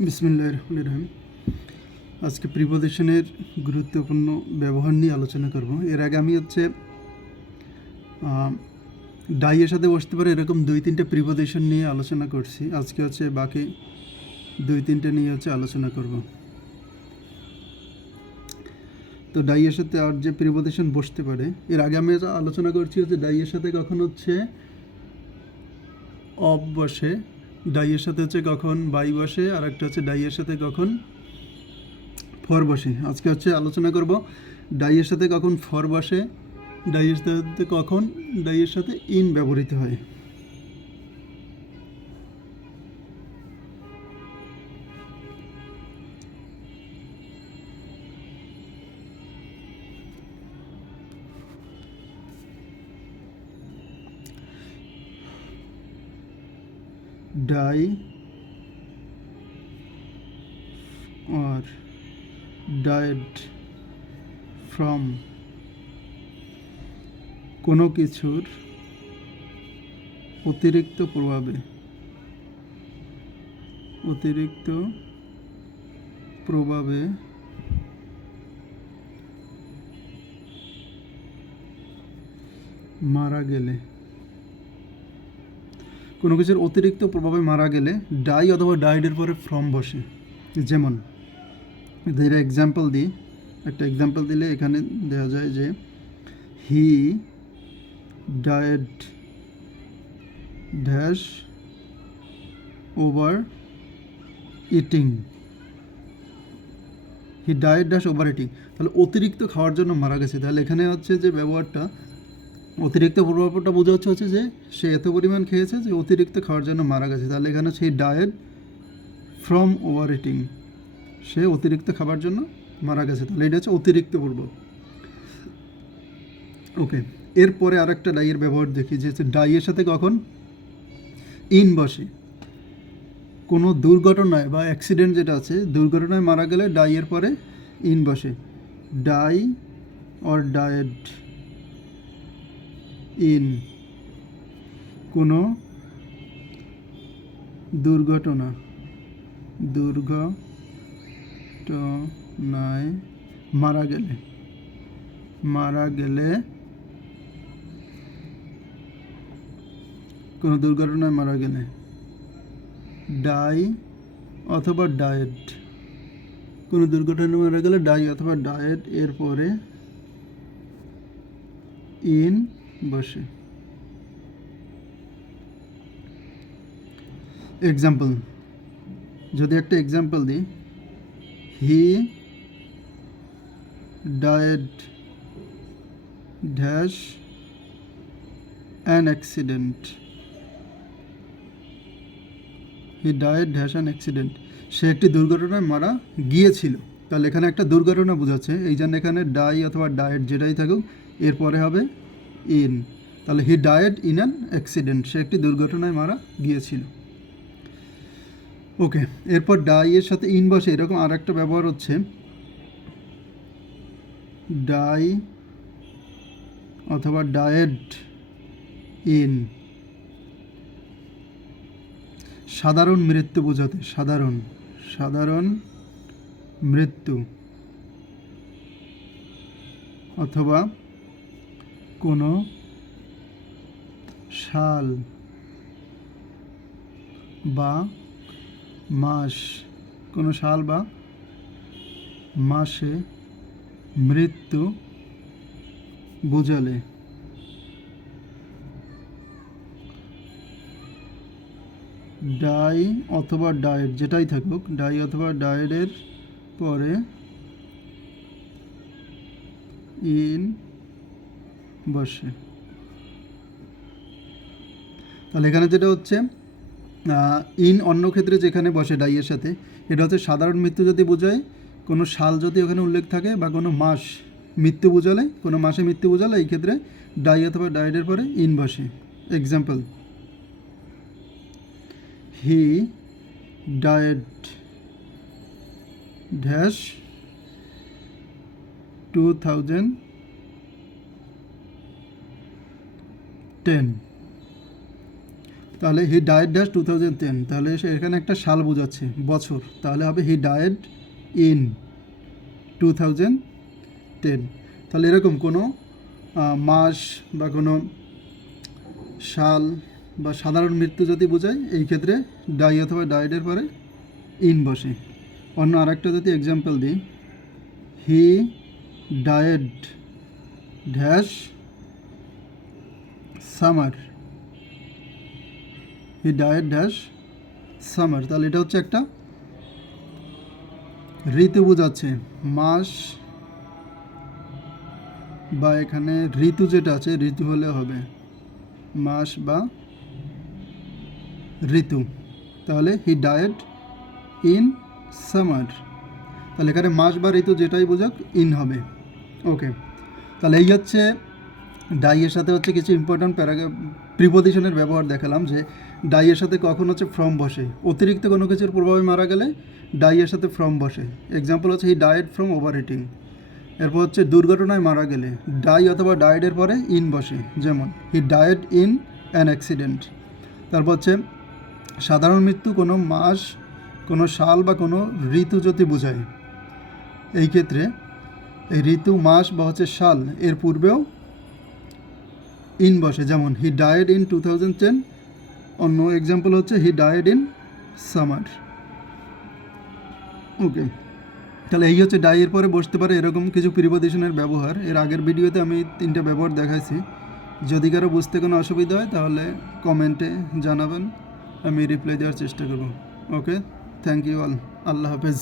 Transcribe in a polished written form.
বিসমিল্লাহির রহমানির রহিম। আজকে প্রিপোজিশনের গুরুত্বপূর্ণ ব্যবহার নিয়ে আলোচনা করব। এর আগে আমি ডাই এর সাথে বসতে পারে এরকম 2-3টে প্রিপোজিশন নিয়ে আলোচনা করছি। আজকে বাকি 2-3টে নিয়ে আলোচনা করব। তো ডাই এর সাথে আর যে প্রিপোজিশন বসতে পারে, এর আগে আমি আলোচনা করছি ডাই এর সাথে কখন অফ বসে, ডাই এর সাথে কখন বাই বসে, আর একটা ডাই এর সাথে কখন ফর বসে। আজকে আলোচনা করব ডাই এর সাথে কখন ফর বসে, ডাই এর সাথে কখন ডাই এর সাথে ইন ব্যবহৃত হয়। ডাই or died from কোনো কিছুর অতিরিক্ত প্রভাবে মারা গেলে, কোনো কিছুর অতিরিক্ত প্রভাবে মারা গেলে ডাই অথবা ডাইডের পরে ফ্রম বসে। যেমন এর এক্সাম্পল দিই, একটা এক্সাম্পল দিলে এখানে দেওয়া যায় যে হি ডায়েড ড্যাশ ওভার ইটিং। হি ডায়েড ড্যাশ ওভার ইটিং, তাহলে অতিরিক্ত খাওয়ার জন্য মারা গেছে। তাহলে এখানে যে ব্যবহারটা অতিরিক্ত প্রভাবটা বোঝা হচ্ছে যে সে এত পরিমাণ খেয়েছে যে অতিরিক্ত খাওয়ার জন্য মারা গেছে। তাহলে এখানে সেই ডায়েড ফ্রম ওভার ইটিং, সে অতিরিক্ত খাবার জন্য মারা গেছে। তাহলে এটা অতিরিক্ত প্রভাব। ওকে, এরপরে আরেকটা ডাইয়ের ব্যবহার দেখি যে ডাইয়ের সাথে কখন ইন বসে। কোনো দুর্ঘটনায় বা অ্যাক্সিডেন্ট যেটা আছে, দুর্ঘটনায় মারা গেলে ডাইয়ের পরে ইন বসে। ডাই অর ডায়েড ইন কোনো দুর্ঘটনায় মারা গেলে কোনো দুর্ঘটনায় মারা গেলে ডাই অথবা ডায়েট, কোনো দুর্ঘটনায় মারা গেলে ডাই অথবা ডায়েট এর পরে ইন বসে। এক্সাম্পল, যদি একটা এক্সাম্পল দিই, he died dash an accident. He died dash an accident, সে একটি দুর্ঘটনায় মারা গিয়েছিল। তাহলে এখানে একটা দুর্ঘটনা বোঝাচ্ছে, এই জন্য এখানে ডাই অথবা ডায়েট যেটাই থাকুক এরপরে হবে ইন। তাহলে he died in an accident, সে একটি দুর্ঘটনায় মারা গিয়েছিল। ওকে, এরপর ডাই এর সাথে ইন বসে এরকম আর একটা ব্যবহার হচ্ছে ডাই অথবা ডায়েড ইন সাধারণ মৃত্যু বোঝাতে। সাধারণ মৃত্যু অথবা কোনো সাল বা মাস, কোনো সাল বা মাসে মৃত্যু বোঝালে ডাই অথবা ডায়েট যেটাই থাকুক, ডাই অথবা ডায়েটের পরে ইন বসে। তাহলে এখানে যেটা ইন অন্য ক্ষেত্রে যেখানে বসে ডাইয়ের সাথে, এটা সাধারণ মৃত্যু যদি বোঝায়, কোনো সাল যদি ওখানে উল্লেখ থাকে বা কোনো মাস মৃত্যু বোঝালে, কোনো মাসে মৃত্যু বোঝালে এই ক্ষেত্রে ডাই অথবা ডায়েটের পরে ইন বসে। এক্সাম্পল, হি ডায়েড ড্যাশ 2010। তাহলে হি ডায়েড ড্যাশ 2010, তাহলে এখানে একটা সাল বোঝাচ্ছে, বছর, তাহলে হবে হি ডায়েড ইন 2010। তাহলে এরকম কোনো মাস বা কোনো সাল বা সাধারণ মৃত্যু যদি বোঝায়, এই ক্ষেত্রে ডাই অথবা ডায়েডের পরে ইন বসে। অন্য আরেকটা যদি এক্সাম্পল দিই, he died dash summer, he died dash summer, তাহলে এটা হচ্ছে একটা ঋতু বোঝাচ্ছে, মাস বা এখানে ঋতু যেটা আছে, ঋতু হলে হবে মাস বা ঋতু। তাহলে হি ডায়েড ইন সামার, তাহলে এখানে মাস বা ঋতু যেটাই বোঝাক ইন হবে। ওকে, তাহলে এই হচ্ছে ডাইয়ের সাথে হচ্ছে কিছু ইম্পর্ট্যান্ট প্রিপোজিশনের ব্যবহার দেখালাম, যে ডাইয়ের সাথে কখন হচ্ছে ফ্রম বসে, অতিরিক্ত কোনো কিছুর প্রভাবে মারা গেলে ডাইয়ের সাথে ফ্রম বসে। এক্সাম্পল হচ্ছে he died from over eating. এরপর হচ্ছে দুর্ঘটনায় মারা গেলে ডাই অথবা ডায়েডের পরে ইন বসে, যেমন হি ডায়েড ইন অ্যান অ্যাক্সিডেন্ট। তারপর হচ্ছে সাধারণ মৃত্যু কোনো মাস, কোনো সাল বা কোনো ঋতু যদি বোঝায়, এই ক্ষেত্রে এই ঋতু, মাস বা হচ্ছে সাল এর পূর্বেও ইন বসে, যেমন হি ডায়েড ইন 2010। অন্য এক্সাম্পল হচ্ছে হি ডায়েড ইন সামার। ওকে, তাহলে এই হচ্ছে ডাইয়ের পরে বসতে পারে এরকম কিছু প্রিপোজিশনের ব্যবহার। এর আগের ভিডিওতে আমি 3টা ব্যবহার দেখাইছি। যদি কারো বুঝতে কোনো অসুবিধা হয় তাহলে কমেন্টে জানাবেন, আমি রিপ্লাই দেওয়ার চেষ্টা করব। ওকে, থ্যাংক ইউ অল, আল্লাহ হাফেজ।